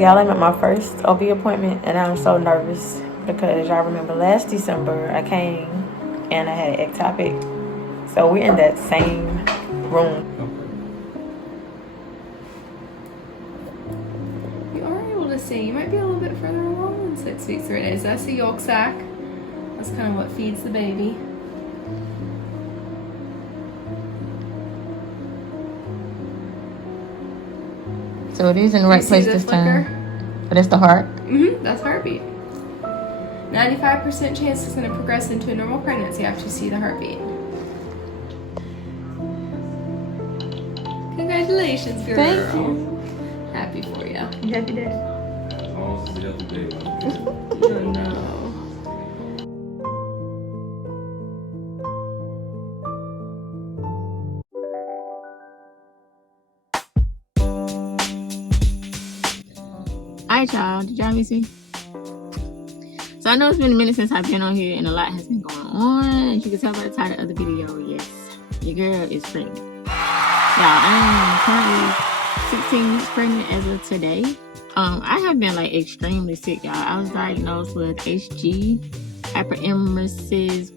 So y'all, I'm at my first OB appointment, and I'm so nervous because y'all remember last December I came and I had an ectopic. So we're in that same room. You are able to see. You might be a little bit further along than 6 weeks 3 days. That's the yolk sac. That's kind of what feeds the baby. So it is in the right place this time. But that's the heart? That's heartbeat. 95% chance it's going to progress into a normal pregnancy after you see the heartbeat. Congratulations, girl. Thank you. Happy for you. Happy day. Almost the other day. Oh no. Alright, y'all. Did y'all miss me? So I know it's been a minute since I've been on here and a lot has been going on. As you can tell by the title of the video, yes, your girl is pregnant. Y'all, I am currently 16 weeks pregnant as of today. I have been like extremely sick, y'all. I was diagnosed with HG, hyperemesis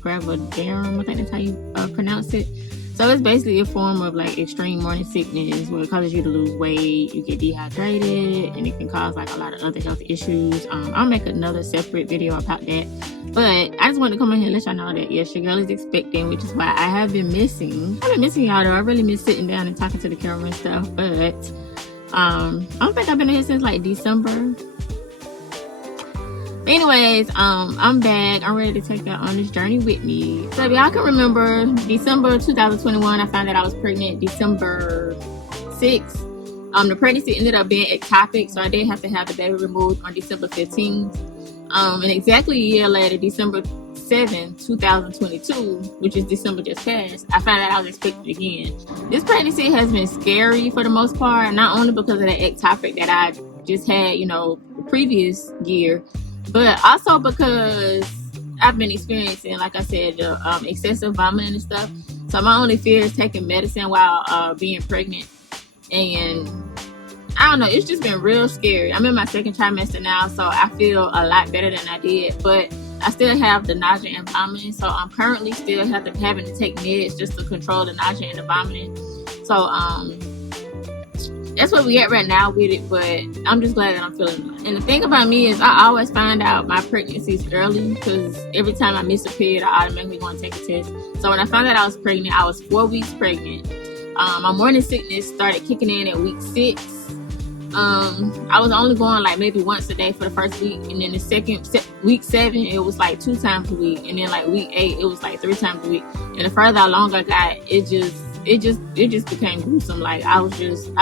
gravidarum, I think that's how you pronounce it. So it's basically a form of like extreme morning sickness where it causes you to lose weight, you get dehydrated, and it can cause like a lot of other health issues. I'll make another separate video about that. But I just wanted to come in here and let y'all know that yes, your girl is expecting, which is why I have been missing. I've been missing y'all though. I really miss sitting down and talking to the camera and stuff. But I don't think I've been here since like December. Anyways, I'm back. I'm ready to take y'all on this journey with me. So if y'all can remember, December 2021, I found out I was pregnant December 6th. The pregnancy ended up being ectopic, so I did have to have the baby removed on December 15th. And exactly a year later, December 7th, 2022, which is December just passed, I found out I was expected again. This pregnancy has been scary for the most part, not only because of that ectopic that I just had, the previous year, but also because I've been experiencing, like I said, excessive vomiting and stuff. So my only fear is taking medicine while being pregnant. And I don't know, it's just been real scary. I'm in my second trimester now, so I feel a lot better than I did. But I still have the nausea and vomiting. So I'm currently still having to take meds just to control the nausea and the vomiting. So that's where we at right now with it, but I'm just glad that I'm feeling it. And the thing about me is I always find out my pregnancies early because every time I miss a period, I automatically go and take a test. So when I found out I was pregnant, I was 4 weeks pregnant. My morning sickness started kicking in at week 6. I was only going like maybe once a day for the first week, and then the second week 7 it was like 2 times a week, and then like week 8 it was like 3 times a week. And the further along I got, it just became gruesome. Like I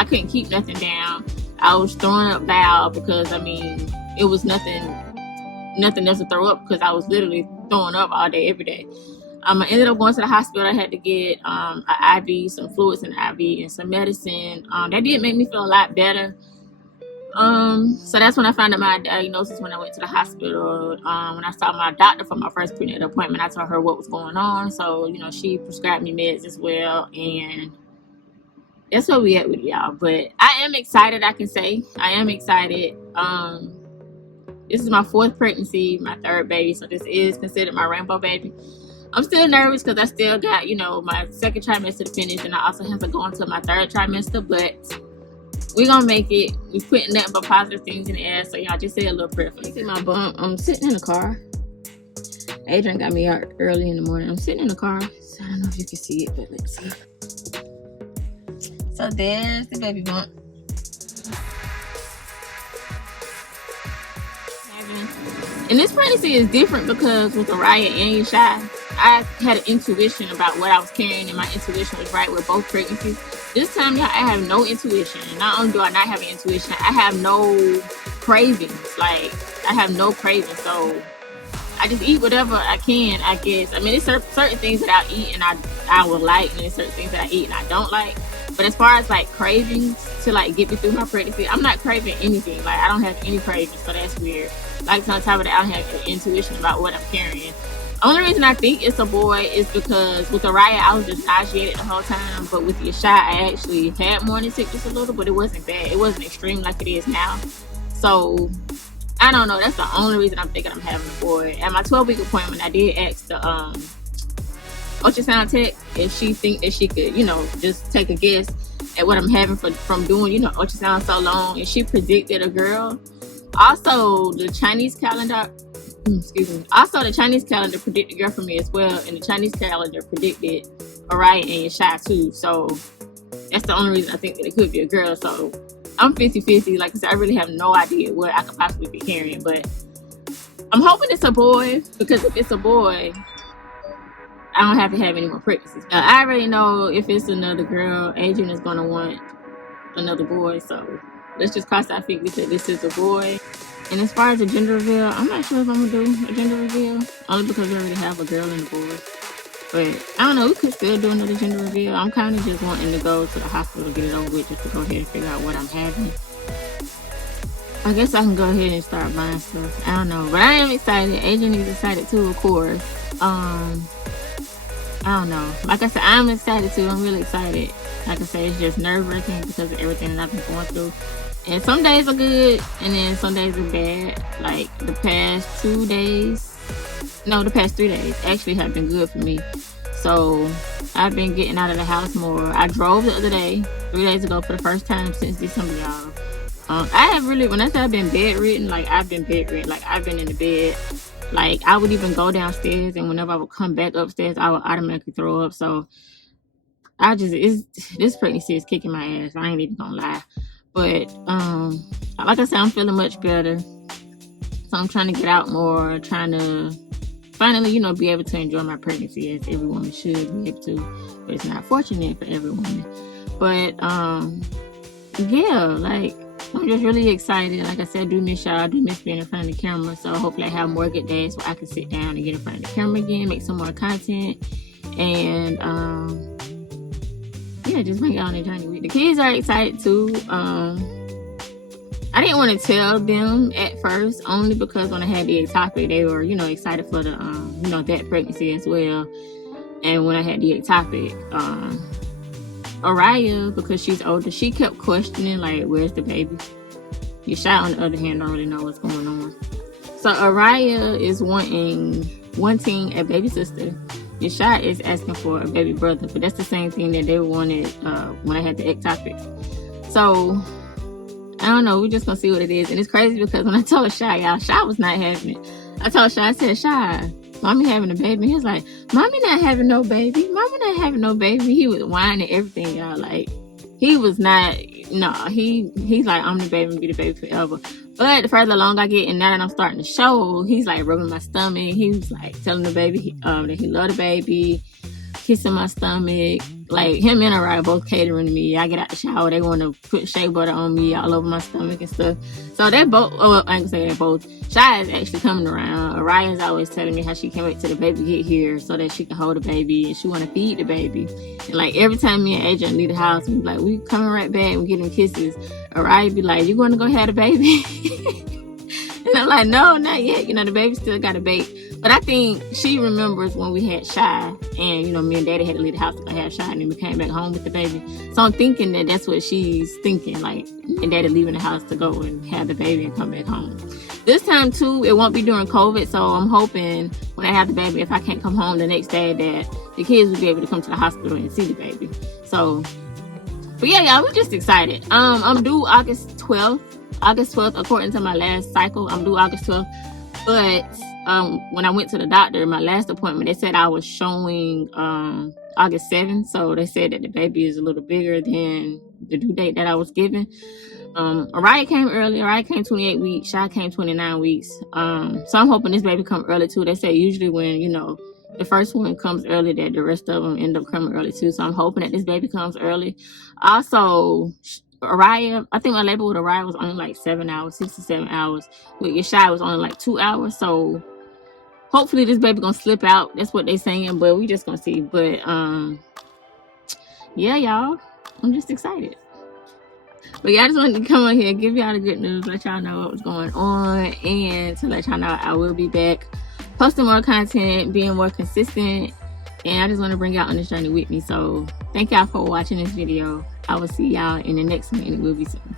couldn't keep nothing down. I was throwing up bowel because it was nothing else to throw up because I was literally throwing up all day every day. I ended up going to the hospital. I had to get an IV, some fluids in the IV, and some medicine. That did make me feel a lot better. So that's when I found out my diagnosis, when I went to the hospital. When I saw my doctor for my first prenatal appointment, I told her what was going on. So, she prescribed me meds as well. And that's where we at with y'all. But I am excited, I can say. I am excited. This is my 4th pregnancy, my 3rd baby. So this is considered my rainbow baby. I'm still nervous because I still got, my second trimester to finish. And I also have to go into my 3rd trimester. But we're gonna make it. We're putting nothing but positive things in the air. So y'all just say a little prayer for me. See my bump. I'm sitting in the car. Adrian got me out early in the morning. I'm sitting in the car. So I don't know if you can see it, but let's see. So there's the baby bump. And this pregnancy is different because with Araya and Yeshai, I had an intuition about what I was carrying, and my intuition was right with both pregnancies. This time, y'all, I have no intuition. And not only do I not have an intuition, I have no cravings. Like, I have no cravings. So I just eat whatever I can, I guess. There's certain things that I eat and I will like, and there's certain things that I eat and I don't like. But as far as like cravings to like get me through my pregnancy, I'm not craving anything. Like, I don't have any cravings, so that's weird. Like, on top of that, I don't have an intuition about what I'm carrying. Only reason I think it's a boy is because with Araya, I was just nauseated the whole time. But with Yeshai, I actually had morning sickness a little, but it wasn't bad. It wasn't extreme like it is now. So I don't know. That's the only reason I'm thinking I'm having a boy. At my 12-week appointment, I did ask the ultrasound tech if she think that she could, just take a guess at what I'm having from doing, ultrasound so long. And she predicted a girl. Also, the Chinese calendar predicted a girl for me as well. And the Chinese calendar predicted Araya and Yeshai too. So that's the only reason I think that it could be a girl. So I'm 50-50. Like I said, I really have no idea what I could possibly be carrying. But I'm hoping it's a boy, because if it's a boy, I don't have to have any more pregnancies. I already know if it's another girl, Adrian is going to want another boy. So let's just cross our fingers that this is a boy. And as far as the gender reveal, I'm not sure if I'm going to do a gender reveal. Only because we already have a girl and a boy. But I don't know, we could still do another gender reveal. I'm kind of just wanting to go to the hospital, get it over with, just to go ahead and figure out what I'm having. I guess I can go ahead and start buying stuff. I don't know. But I am excited. Adrian is excited too, of course. I don't know. Like I said, I'm excited too. I'm really excited. Like I said, it's just nerve-wracking because of everything that I've been going through. And some days are good, and then some days are bad. Like the past 3 days actually have been good for me. So I've been getting out of the house more. I drove the other day, 3 days ago, for the first time since December, y'all. I have really, when I say I've been bedridden, like I've been bedridden. Like I've been in the bed. Like I would even go downstairs, and whenever I would come back upstairs, I would automatically throw up. So this pregnancy is kicking my ass. I ain't even gonna lie. But like I said, I'm feeling much better. So I'm trying to get out more, trying to finally, be able to enjoy my pregnancy as every woman should be able to. But it's not fortunate for every woman. But yeah, like I'm just really excited. Like I said, I do miss y'all. I do miss being in front of the camera. So hopefully I have more good days where I can sit down and get in front of the camera again, make some more content, and just bring y'all on a journey with. The kids are excited too. I didn't want to tell them at first, only because when I had the ectopic, they were, excited for the, that pregnancy as well. And when I had the ectopic, Araya, because she's older, she kept questioning, like, where's the baby? Yeshai, on the other hand, don't really know what's going on. So Araya is wanting a baby sister. Yeshai is asking for a baby brother, but that's the same thing that they wanted when I had the ectopic. So I don't know. We're just gonna see what it is. And it's crazy because when I told Shy, y'all, Shy was not having it. I told Shy, I said, Shy, Mommy having a baby. He was like, Mommy not having no baby. Mommy not having no baby. He was whining everything, y'all. Like, he was not. No, he's like, I'm the baby and be the baby forever. But the further along I get, and now that I'm starting to show, he's like rubbing my stomach. He was like telling the baby that he loved the baby, kissing my stomach. Like, him and Araya both catering to me. I get out the shower, they want to put shea butter on me all over my stomach and stuff. So they both, I ain't gonna say they both. Shy is actually coming around. Araya is always telling me how she can't wait till the baby get here so that she can hold the baby and she want to feed the baby. And like every time me and Adrian leave the house, we be like, we coming right back and we getting kisses. Araya be like, you going to go have the baby? And I'm like, no, not yet. The baby still got to bake. But I think she remembers when we had Shy, and me and Daddy had to leave the house to go have Shy, and then we came back home with the baby. So I'm thinking that that's what she's thinking, like, and Daddy leaving the house to go and have the baby and come back home. This time too, it won't be during COVID, so I'm hoping when I have the baby, if I can't come home the next day, that the kids will be able to come to the hospital and see the baby. So, but yeah, y'all, we're just excited. I'm due August 12th, according to my last cycle. I'm due August 12th, but when I went to the doctor, my last appointment, they said I was showing August 7th. So they said that the baby is a little bigger than the due date that I was given. Araya came early. Araya came 28 weeks. Shy came 29 weeks. So I'm hoping this baby come early too. They say usually when, the first one comes early, that the rest of them end up coming early too. So I'm hoping that this baby comes early. Also, Araya, I think my labor with Araya was only like 7 hours, 6 to 7 hours. With Yeshai, was only like 2 hours. So hopefully this baby gonna slip out. That's what they saying, but we just gonna see. But yeah, y'all, I'm just excited. But yeah, I just wanted to come on here and give y'all the good news, let y'all know what was going on, and to let y'all know I will be back posting more content, being more consistent, and I just want to bring y'all on this journey with me. So thank y'all for watching this video. I will see y'all in the next one, and it will be soon.